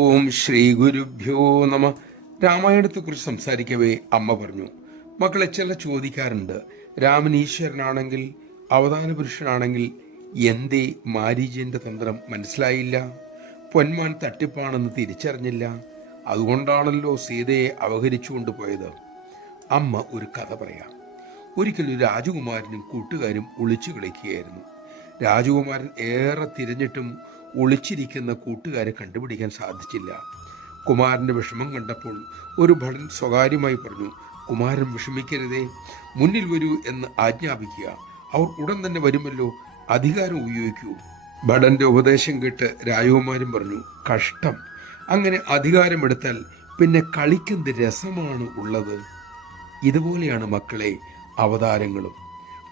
ഓം ശ്രീ ഗുരുഭ്യോ നമ. രാമായണത്തെക്കുറിച്ച് സംസാരിക്കവേ അമ്മ പറഞ്ഞു, മക്കളെ ചില ചോദിക്കാറുണ്ട്, രാമൻ ഈശ്വരനാണെങ്കിൽ അവതാന പുരുഷനാണെങ്കിൽ എന്തേ മാരീചന്റെ തന്ത്രം മനസ്സിലായില്ല? പൊന്മാൻ തട്ടിപ്പാണെന്ന് തിരിച്ചറിഞ്ഞില്ല? അതുകൊണ്ടാണല്ലോ സീതയെ അപഹരിച്ചുകൊണ്ട് പോയത്. അമ്മ ഒരു കഥ പറയാം. ഒരിക്കലും രാജകുമാരനും കൂട്ടുകാരും ഒളിച്ചു കളിക്കുകയായിരുന്നു. രാജകുമാരൻ ഏറെ തിരഞ്ഞിട്ടും ഒളിച്ചിരിക്കുന്ന കൂട്ടുകാരെ കണ്ടുപിടിക്കാൻ സാധിച്ചില്ല. കുമാരന്റെ വിഷമം കണ്ടപ്പോൾ ഒരു ഭടൻ സ്വകാര്യമായി പറഞ്ഞു, കുമാരൻ വിഷമിക്കരുതേ, മുന്നിൽ വരൂ എന്ന് ആജ്ഞാപിക്കുക, അവർ ഉടൻ തന്നെ വരുമല്ലോ, അധികാരം ഉപയോഗിക്കൂ. ഭടന്റെ ഉപദേശം കേട്ട് രാജകുമാരൻ പറഞ്ഞു, കഷ്ടം, അങ്ങനെ അധികാരമെടുത്താൽ പിന്നെ കളിക്കുന്ന രസമാണ് ഉള്ളത്. ഇതുപോലെയാണ് മക്കളെ അവതാരങ്ങളും.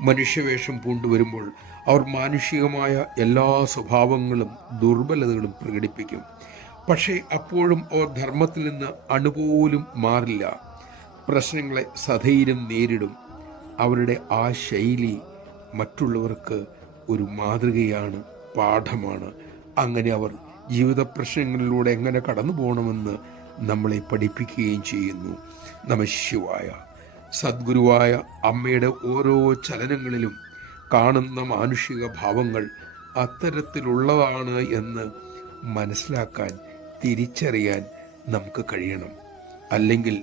മനുഷ്യവേഷം പൂണ്ടുവരുമ്പോൾ അവർ മാനുഷികമായ എല്ലാ സ്വഭാവങ്ങളും ദുർബലതകളും പ്രകടിപ്പിക്കും. പക്ഷേ അപ്പോഴും അവർ ധർമ്മത്തിൽ നിന്ന് അണുപോലും മാറില്ല. പ്രശ്നങ്ങളെ സധൈര്യം നേരിടും. അവരുടെ ആ ശൈലി മറ്റുള്ളവർക്ക് ഒരു മാതൃകയാണ്, പാഠമാണ്. അങ്ങനെ അവർ ജീവിത പ്രശ്നങ്ങളിലൂടെ എങ്ങനെ കടന്നു പോകണമെന്ന് നമ്മളെ പഠിപ്പിക്കുകയും ചെയ്യുന്നു. നമഃശിവായ. സദ്ഗുരുവായ അമ്മയുടെ ഓരോ ചലനങ്ങളിലും കാണുന്ന മാനുഷിക ഭാവങ്ങൾ അത്തരത്തിലുള്ളതാണ് എന്ന് മനസ്സിലാക്കാൻ, തിരിച്ചറിയാൻ നമുക്ക് കഴിയണം. അല്ലെങ്കിൽ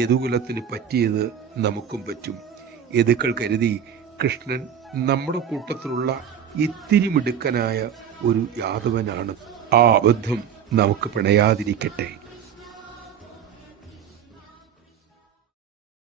യദുകുലത്തിന് പറ്റിയത് നമുക്കും പറ്റും. യദുക്കൾ കരുതി കൃഷ്ണൻ നമ്മുടെ കൂട്ടത്തിലുള്ള ഇത്തിരി മിടുക്കനായ ഒരു യാദവനാണ്. ആ അബദ്ധം നമുക്ക് പിണയാതിരിക്കട്ടെ.